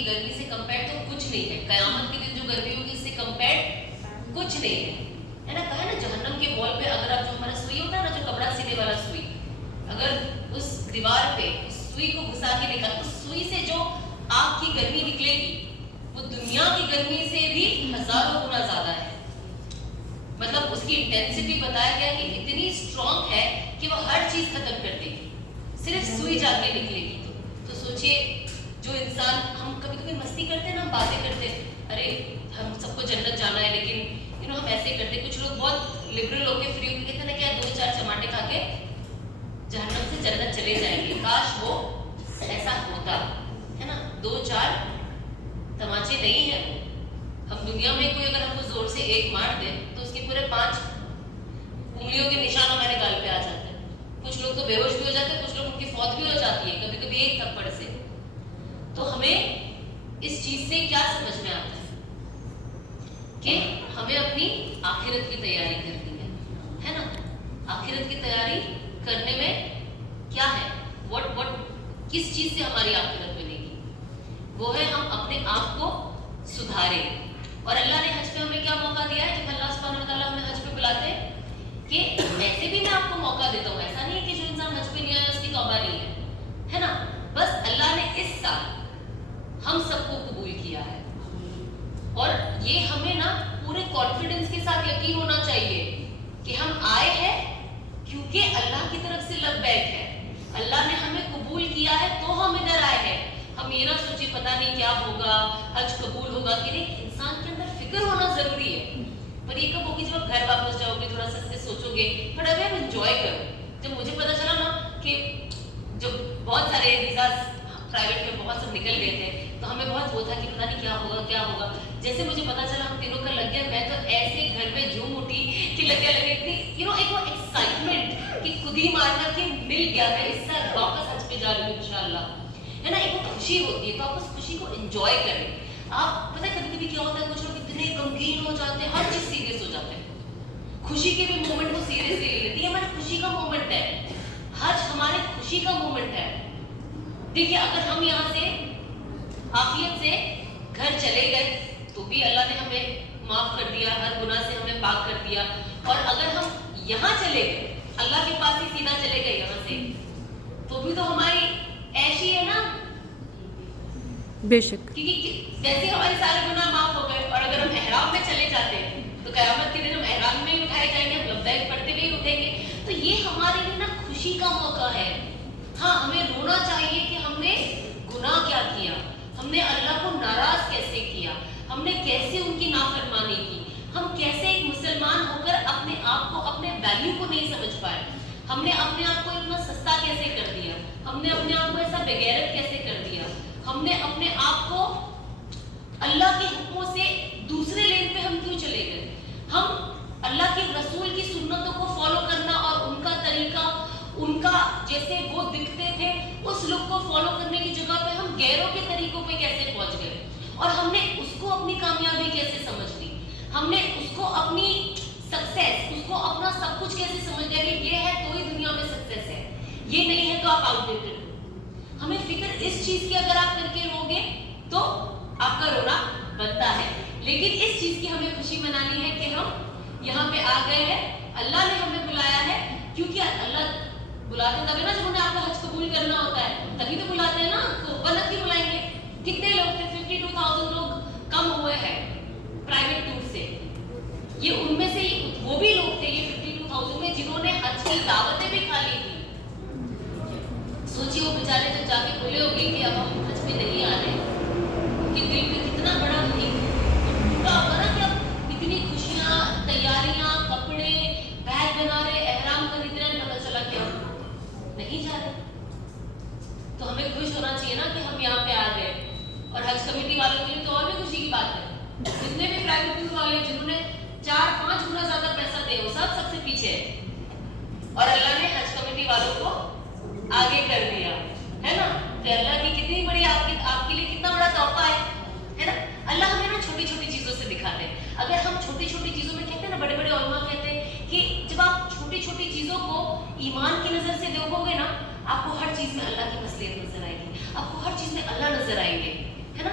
کی گرمی سے کمپیئر تو کچھ نہیں ہے. قیامت کے دن جو گرمی ہوگی اس سے کمپیئر کچھ نہیں ہے نا. کہا ہے نا جہنم کے وال پہ اگر آپ جو ہمارا سوئی ہوتا ہے نا, جو کپڑا سینے والا سوئی, اگر اس دیوار پہ اس سوئی کو گھسا کے نکال, اس سوئی سے جو آگ کی گرمی نکلے گی وہ دنیا کی گرمی سے بھی ہزاروں گنا زیادہ ہے. مطلب اس کی انٹینسٹی بتایا گیا کہ اتنی اسٹرانگ ہے کہ وہ ہر چیز ختم کر دے گی, صرف سوئی جا کے نکلے گی. تو سوچئے جو انسان, ہم کبھی کبھی مستی کرتے ہیں نا, باتیں کرتے ہیں, ارے ہم سب کو جنت جانا ہے, لیکن ہم ایسے کرتے. کچھ لوگ بہت لبرل ہو کے فری ہو کے کہتے ہیں نا کیا 2-4 چماٹے کھا کے جہنم سے جنت چلے جائیں گے. کاش وہ ایسا ہوتا ہے نا. 2-4 تماچے نہیں ہیں. ہم دنیا میں کوئی اگر ہم کو زور سے ایک مار دے تو اس کے پورے 5 انگلیوں کے نشان ہمارے گال پہ آ جاتے ہیں. کچھ لوگ تو بے ہوش بھی ہو جاتے ہیں, کچھ لوگ ان کی فوت بھی ہو جاتی ہے کبھی کبھی ایک تھپڑ سے. تو ہمیں اس چیز سے کیا سمجھ میں آتا ہے کہ ہمیں اپنی آخرت کی تیاری کرنی ہے نا. آخرت کی تیاری کرنے میں کیا ہے, کس چیز سے ہماری آخرت ملے گی, وہ ہے ہم اپنے آپ کو سدھاریں. اور اللہ نے حج پہ ہمیں کیا موقع دیا ہے, جب اللہ سبحانہ وتعالیٰ ہمیں حج پہ بلاتے ہیں کہ ایسے بھی میں آپ کو موقع دیتا ہوں. ایسا نہیں ہے کہ جو انسان حج پہ نہیں آیا اس کی توبہ نہیں ہے نا. بس اللہ نے اس سال ہم سب کو قبول کیا ہے, اور یہ ہمیں نا پورے کانفیڈنس کے ساتھ یقین ہونا چاہیے کہ ہم آئے ہیں کیونکہ اللہ کی طرف سے لبیک ہے. اللہ نے ہمیں قبول کیا ہے تو ہم ادھر آئے ہیں. ہم یہ نہ سوچے پتہ نہیں کیا ہوگا, حج قبول ہوگا کہ نہیں. انسان کے اندر فکر ہونا ضروری ہے, پر یہ کب ہوگی جب آپ گھر واپس جاؤ گے, تھوڑا سا سوچو گے, بٹ ابھی آپ انجوائے کرو. جب مجھے پتا چلا نا کہ جب بہت سارے ویزاز پرائیویٹ میں بہت سب نکل گئے تھے تو ہمیں بہت وہ تھا کہ پتہ نہیں کیا ہوگا. جیسے مجھے پتا چلا ہم تینوں کا لگ گیا, میں تو ایسے گھر میں جھوم اٹھی کہ لگے اتنی ایک وہ ایکسائٹمنٹ کہ خود ہی مارنا کہ مل گیا ہے, اس سال واپس حج پہ جا رہی ہوں انشاءاللہ, ہے نا. ایک وہ خوشی ہوتی ہے, تو آپ اس خوشی کو انجوائے کریں. آپ پتہ کبھی کبھی کیا ہوتا ہے, کچھ لوگ اتنے غمگین ہو جاتے ہیں, ہر چیز سیریس ہو جاتے ہیں. خوشی کے بھی مومنٹ کو سیریسلی لے لیتی ہے. ہماری خوشی کا مومنٹ ہے, حج ہمارے خوشی کا مومنٹ ہے. دیکھیے اگر ہم یہاں سے عافیت سے گھر چلے گئے تو بھی اللہ نے ہمیں معاف کر دیا, ہر گناہ سے ہمیں پاک کر دیا. اور اگر ہم یہاں چلے گئے, اللہ کے پاس ہی سیدھا چلے گئے یہاں سے, تو بھی تو ہماری ایشی ہے نا. بے شک, کیونکہ ویسے ہمارے سارے گناہ معاف ہو گئے. اور اگر ہم احرام میں چلے جاتے ہیں تو قیامت کے دن ہم احرام میں ہی اٹھائے جائیں گے, ہم لبیک پڑھتے ہوئے اٹھیں گے. تو یہ ہمارے لیے نا خوشی کا موقع ہے. ہاں ہمیں رونا چاہیے کہ ہم نے گناہ کیا کیا, ہم نے اللہ کو ناراض کیسے کیا, ہم نے کیسے ان کی نافرمانی کی, ہم کیسے ایک مسلمان ہو کر اپنے آپ کو, اپنے ویلیو کو نہیں سمجھ پائے, ہم نے اپنے آپ کو اتنا سستا کیسے کر دیا, ہم نے اپنے آپ کو ایسا بغیرت کیسے کر دیا, ہم نے اپنے آپ کو اللہ کے حکموں سے دوسرے لین پہ ہم کیوں چلے گئے. ہم اللہ کے رسول کی سنتوں کو فالو کرنا اور ان کا طریقہ, ان کا جیسے وہ دکھتے تھے اس لک کو فالو کرنے کی جگہ پہ ہم غیروں کے طریقوں پہ کیسے پہنچ گئے, اور ہم نے اس کو اپنی کامیابی کیسے سمجھ لی, ہم نے اس کو اپنی سکسیس, اس کو اپنا سب کچھ کیسے سمجھ لیا کہ یہ ہے تو ہی دنیا میں سکسیس ہے, یہ نہیں ہے تو آپ آؤٹ ڈیٹڈ ہو. ہمیں فکر اس چیز کی اگر آپ کر کے روگے تو آپ کا رونا بنتا ہے, لیکن اس چیز کی ہمیں خوشی منانی ہے کہ ہم یہاں پہ آ گئے ہیں, اللہ نے ہمیں بلایا ہے. کیونکہ اللہ بلاتے تبھی نا, جب انہیں آپ کا حج قبول کرنا ہوتا ہے تبھی تو بلاتے ہیں نا, تو بلد کی بلائیں گے. کتنے لوگ تھے, 52,000 لوگ کم ہوئے ہیں پرائیویٹ ٹور سے. یہ ان میں سے وہ بھی لوگ تھے, یہ 52,000 میں, جنہوں نے حج کی دعوتیں بھی کھا لی تھی. سوچیے وہ بیچارے جب جا کے بولے ہو گے کہ اب ہم حج پہ نہیں آ رہے, کہ دل پہ کتنا بڑا ٹوٹا ہوگا نا, کہ اب اتنی خوشیاں, تیاریاں, کپڑے, بیگ بنا رہے, احرام خرید رہے, پتہ چلا کہ ہم نہیں جا رہے. تو ہمیں خوش ہونا چاہیے نا کہ ہم یہاں پہ آ گئے. اور حج کمیٹی والوں کے لیے تو اور بھی خوشی کی بات ہے, جتنے بھی پرائیویٹ ٹور والے جنہوں نے 4-5 گنا زیادہ پیسہ دے, وہ سب سے پیچھے ہے, اور اللہ نے حج کمیٹی والوں کو آگے کر دیا ہے نا. تو اللہ کی کتنی بڑی آپ کے لیے کتنا بڑا تحفہ ہے نا. اللہ ہمیں نا چھوٹی چھوٹی چیزوں سے دکھاتے ہیں. اگر ہم چھوٹی چھوٹی چیزوں میں کہتے ہیں نا, بڑے بڑے علماء کہتے ہیں کہ جب آپ چھوٹی چھوٹی چیزوں کو ایمان کی نظر سے دیکھو گے نا, آپ کو ہر چیز میں اللہ کی مصلحت نظر آئے گی, آپ کو ہر چیز میں اللہ نظر آئیں گے, ہے نا.